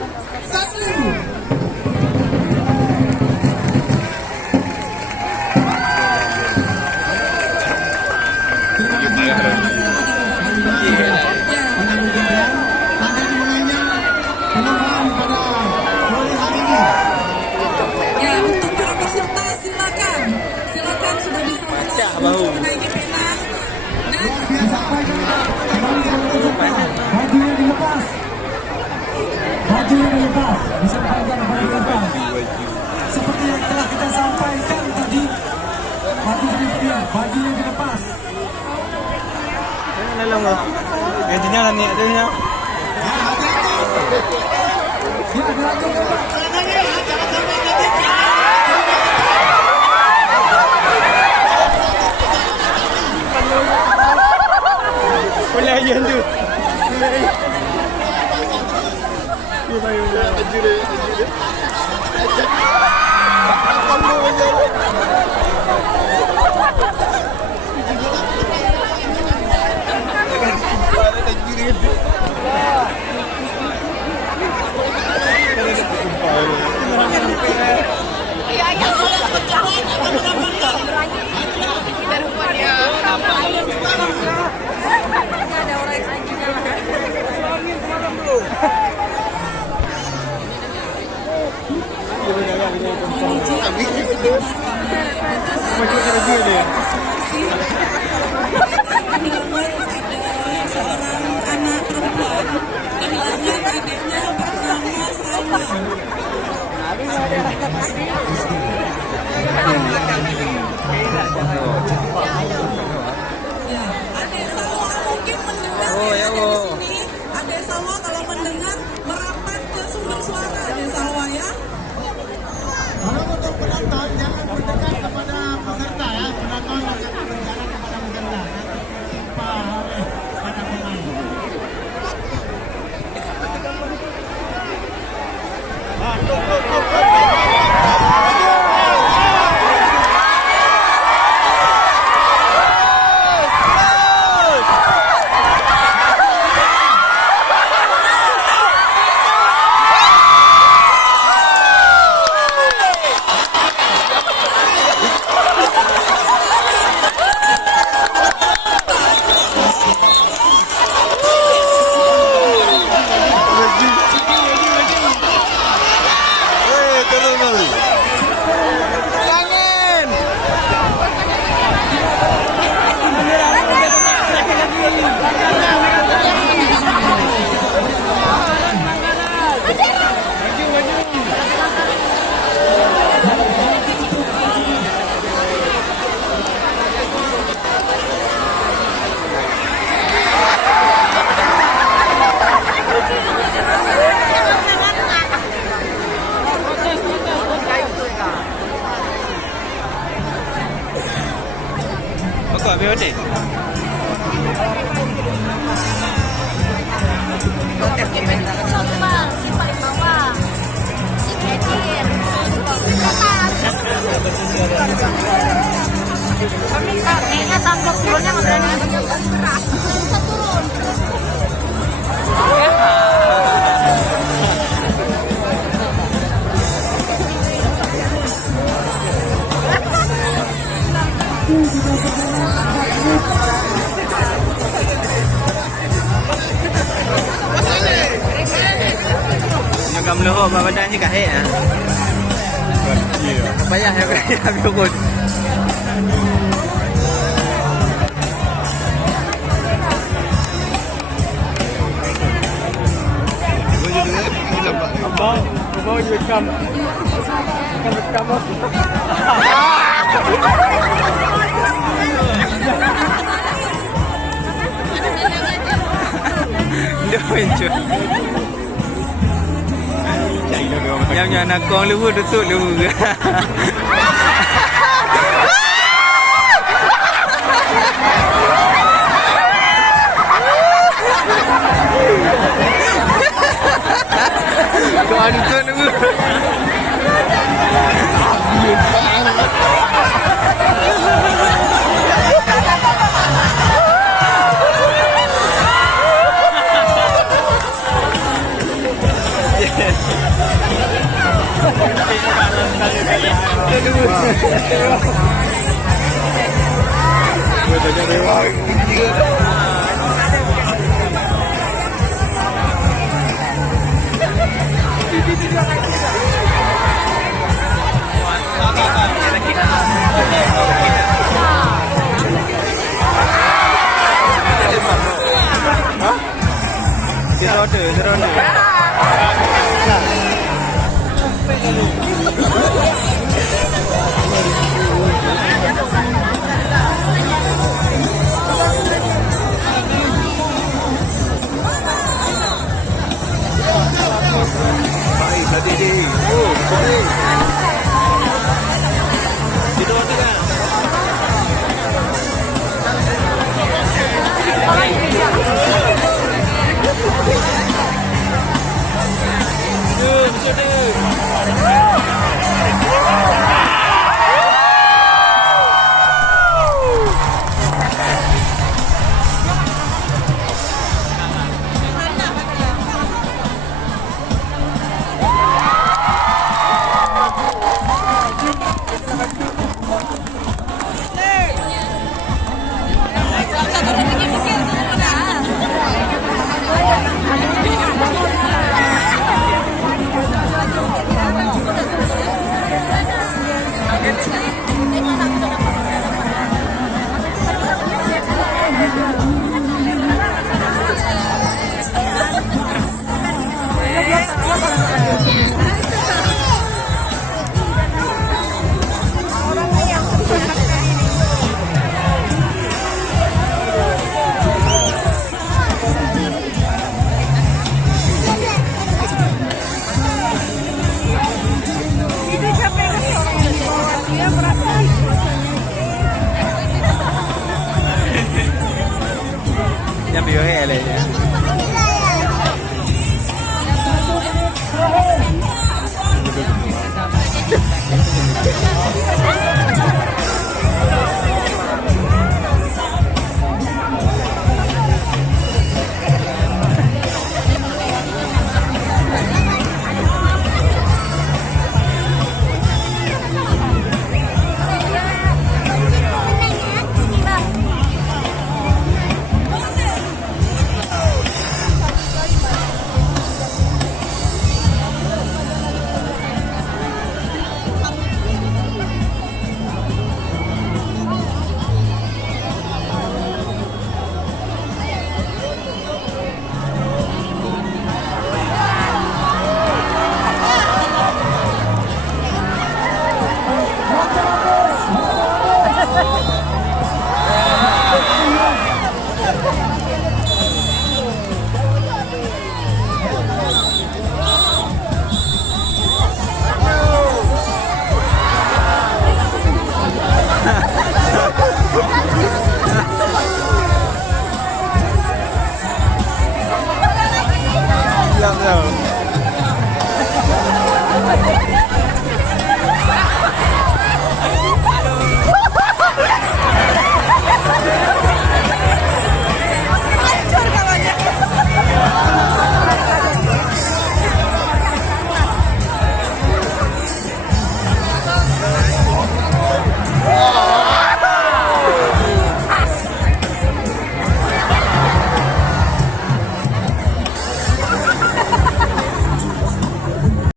100.000. Ya, untuk para peserta silakan sudah bisa menaiki pinang dan bajunya dilepas, disampaikan pada kita. Seperti yang telah kita sampaikan tadi, bajunya dilepas. Gantinya lah ni, adanya. Ya, dilanjutkan Pak. Boleh aja tu. seorang anak perempuan kehilangan adiknya bernama Salma. Ya, adik Salma mungkin mendengar ada di sini. Adik Salma kalau mendengar merapat ke sumber suara adik Salma ya. Kalau untuk penonton jangan mendekat kepada peserta ya, penonton jangan berjalan kepada peserta. Oleh para pemain. Kau ambil hotel. Kami kayaknya tampuk turunnya nggak turun. Yang kamu lohok badannya kahit ah. Payah ya ambil ukun. Abang you come. Dia mencuri. Yang nak kong lu tutup lu. Kau ada tu lu. Dia order. Baik, tadi dia. Oh, baik. Dia order kan? Macam mana? Biasa